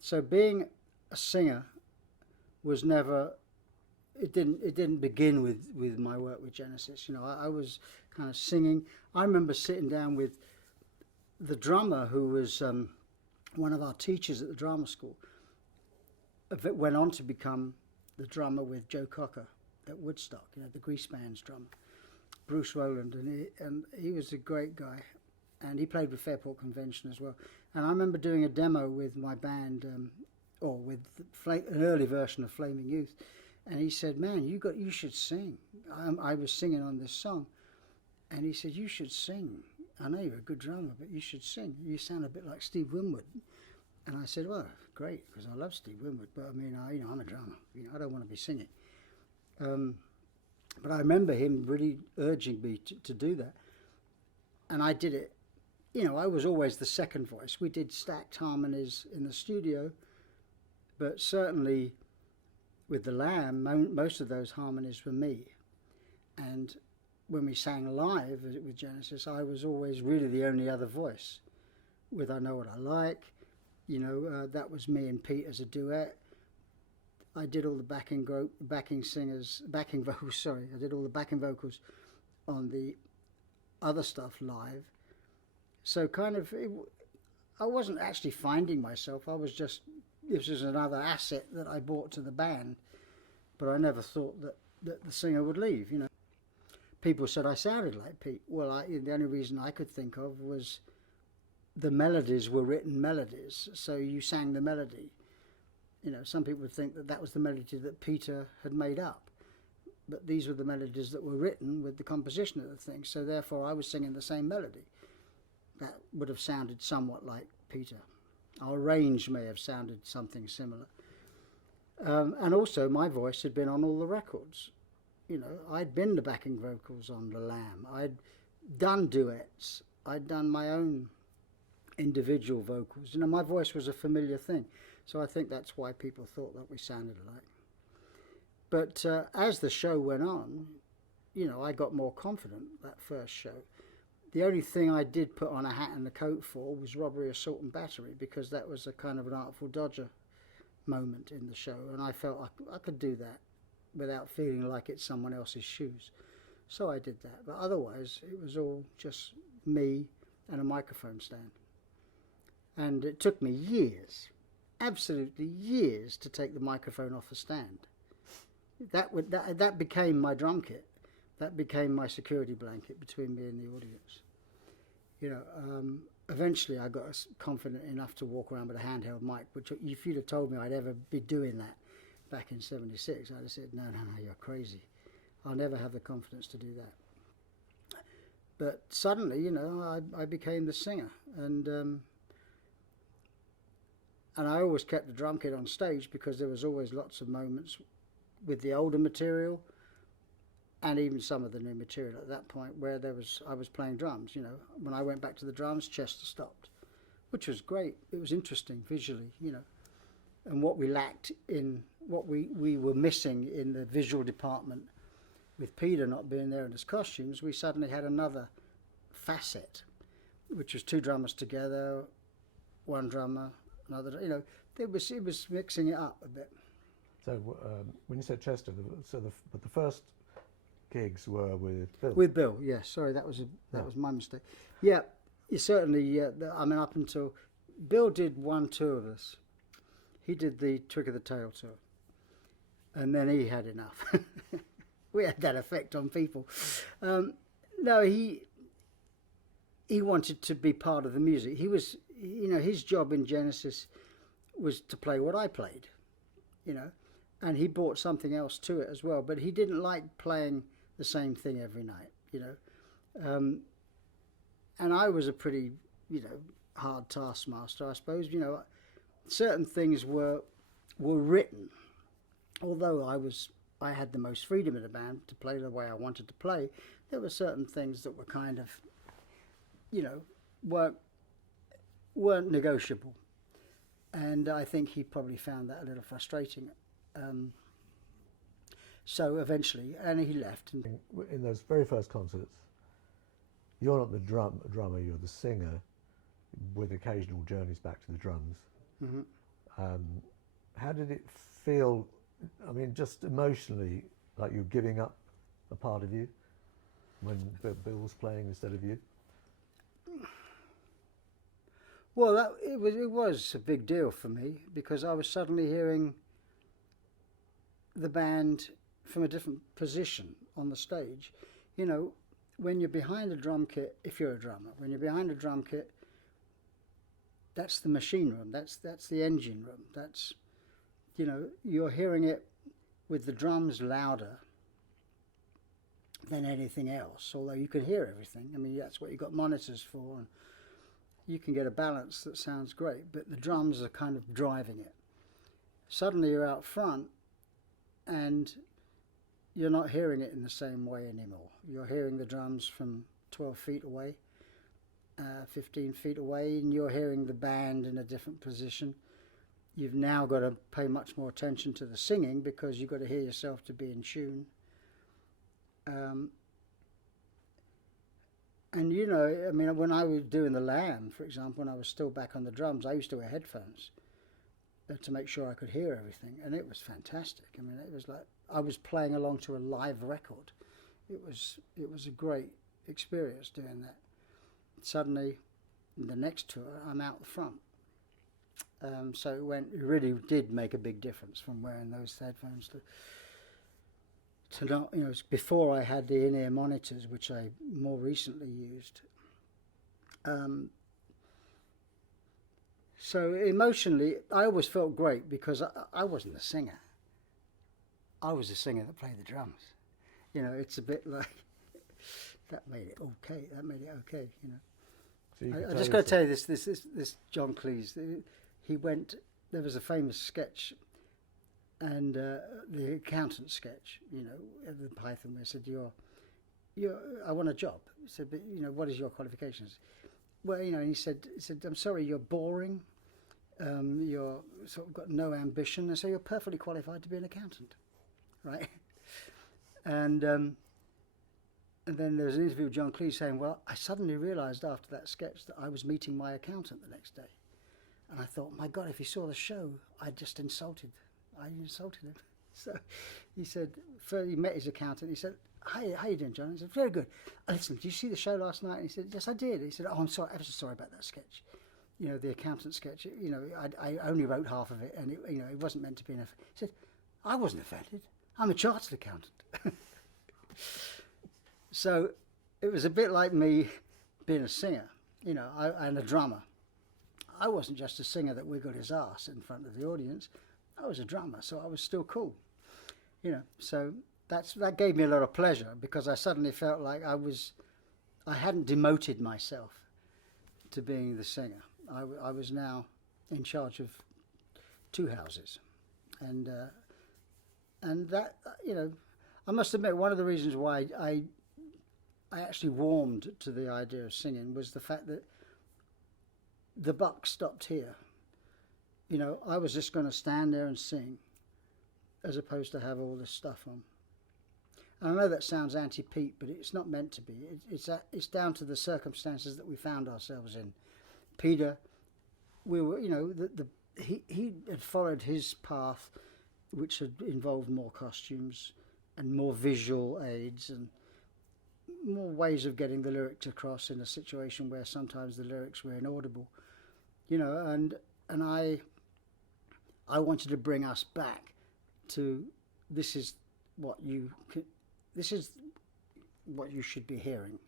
So being a singer was never, it didn't begin with my work with Genesis. You know, I was kind of singing. I remember sitting down with the drummer who was one of our teachers at the drama school, that went on to become the drummer with Joe Cocker at Woodstock, you know, the Grease Band's drummer, Bruce Rowland, and he was a great guy, and he played with Fairport Convention as well. And I remember doing a demo with my band, or with an early version of Flaming Youth, and he said, "Man, you should sing." I was singing on this song, and he said, "You should sing. I know you're a good drummer, but you should sing. You sound a bit like Steve Winwood." And I said, "Well, great, because I love Steve Winwood, but I mean, I'm a drummer. You know, I don't want to be singing." But I remember him really urging me to do that, and I did it. You know, I was always the second voice. We did stacked harmonies in the studio, but certainly with the Lamb, most of those harmonies were me. And when we sang live with Genesis, I was always really the only other voice. With I Know What I Like, you know, that was me and Pete as a duet. I did all the backing vocals. Sorry, I did all the backing vocals on the other stuff live. So kind of, I wasn't actually finding myself. I was just, this was another asset that I brought to the band. But I never thought that the singer would leave, you know. People said I sounded like Pete. Well, the only reason I could think of was the melodies were written melodies, so you sang the melody. You know, some people would think that was the melody that Peter had made up, but these were the melodies that were written with the composition of the thing, so therefore I was singing the same melody. That would have sounded somewhat like Peter. Our range may have sounded something similar. And also my voice had been on all the records. You know, I'd been the backing vocals on The Lamb. I'd done duets. I'd done my own individual vocals. You know, my voice was a familiar thing. So I think that's why people thought that we sounded alike. But as the show went on, you know, I got more confident that first show. The only thing I did put on a hat and a coat for was robbery, assault and battery, because that was a kind of an Artful Dodger moment in the show, and I felt I could do that without feeling like it's someone else's shoes. So I did that, but otherwise it was all just me and a microphone stand. And it took me years, absolutely years, to take the microphone off the stand. That became my drum kit. That became my security blanket between me and the audience. You know, eventually I got confident enough to walk around with a handheld mic, which if you'd have told me I'd ever be doing that back in '76, I'd have said, no, you're crazy. I'll never have the confidence to do that. But suddenly, you know, I became the singer, and I always kept the drum kit on stage because there was always lots of moments with the older material and even some of the new material at that point where I was playing drums. You know, when I went back to the drums, Chester stopped, which was great. It was interesting visually, you know, and what we lacked in, what we were missing in the visual department with Peter not being there in his costumes, we suddenly had another facet, which was two drummers together, one drummer, another, you know, it was mixing it up a bit. So when you said Chester, but the first gigs were with Bill. With Bill, yes. Sorry, that was my mistake. Yeah, certainly. I mean, up until Bill did one tour of us. He did the Trick of the Tail tour, and then he had enough. We had that effect on people. No, he wanted to be part of the music. He was, you know, his job in Genesis was to play what I played, you know, and he brought something else to it as well. But he didn't like playing the same thing every night, you know. And I was a pretty, you know, hard taskmaster, I suppose. You know, certain things were written, although I had the most freedom in the band to play the way I wanted to play. There were certain things that were kind of, you know, weren't negotiable, and I think he probably found that a little frustrating. So eventually, and he left. And in those very first concerts, you're not the drummer, you're the singer, with occasional journeys back to the drums. Mm-hmm. How did it feel? I mean, just emotionally, like you're giving up a part of you when Bill was playing instead of you. Well, it was a big deal for me because I was suddenly hearing the band from a different position on the stage. You know, when you're behind a drum kit, if you're a drummer, when you're behind a drum kit, that's the machine room, that's the engine room, that's, you know, you're hearing it with the drums louder than anything else, although you can hear everything. I mean, that's what you've got monitors for, and you can get a balance that sounds great, but the drums are kind of driving it. Suddenly you're out front and you're not hearing it in the same way anymore. You're hearing the drums from 12 feet away, 15 feet away, and you're hearing the band in a different position. You've now got to pay much more attention to the singing because you've got to hear yourself to be in tune. And you know, I mean, when I was doing the Lamb, for example, when I was still back on the drums, I used to wear headphones to make sure I could hear everything, and it was fantastic. I mean, it was like I was playing along to a live record. It was a great experience doing that. Suddenly, the next tour, I'm out the front. So it really did make a big difference from wearing those headphones to not, you know, before I had the in-ear monitors, which I more recently used. So emotionally, I always felt great because I wasn't a singer. I was a singer that played the drums. You know, it's a bit like, that made it okay, you know. So I just got to tell you this John Cleese, he went, there was a famous sketch, and the accountant sketch, you know, of the Python, where he said, I want a job. He said, but, you know, what is your qualifications? Well, you know, and he said, I'm sorry, you're boring, you're sort of got no ambition, and so you're perfectly qualified to be an accountant, right? And then there was an interview with John Cleese saying, well, I suddenly realised after that sketch that I was meeting my accountant the next day. And I thought, my God, if he saw the show, I insulted him. So he said, he met his accountant. He said, hi, how you doing, John? He said, very good. Listen, did you see the show last night? And he said, yes, I did. He said, oh, I'm sorry, ever so sorry about that sketch. You know, the accountant sketch, you know, I only wrote half of it, and it, you know, it wasn't meant to be enough. He said, I wasn't offended. I'm a chartered accountant. So it was a bit like me being a singer, you know, and a drummer. I wasn't just a singer that wiggled his ass in front of the audience. I was a drummer, so I was still cool, you know. So that gave me a lot of pleasure because I suddenly felt like I hadn't demoted myself to being the singer. I was now in charge of two houses, and that, you know, I must admit one of the reasons why I actually warmed to the idea of singing was the fact that the buck stopped here. You know, I was just going to stand there and sing as opposed to have all this stuff on. And I know that sounds anti-Pete, but it's not meant to be. It's down to the circumstances that we found ourselves in. Peter, we were, you know, he had followed his path, which had involved more costumes and more visual aids and more ways of getting the lyrics across in a situation where sometimes the lyrics were inaudible, you know, and I wanted to bring us back to this is what you should be hearing.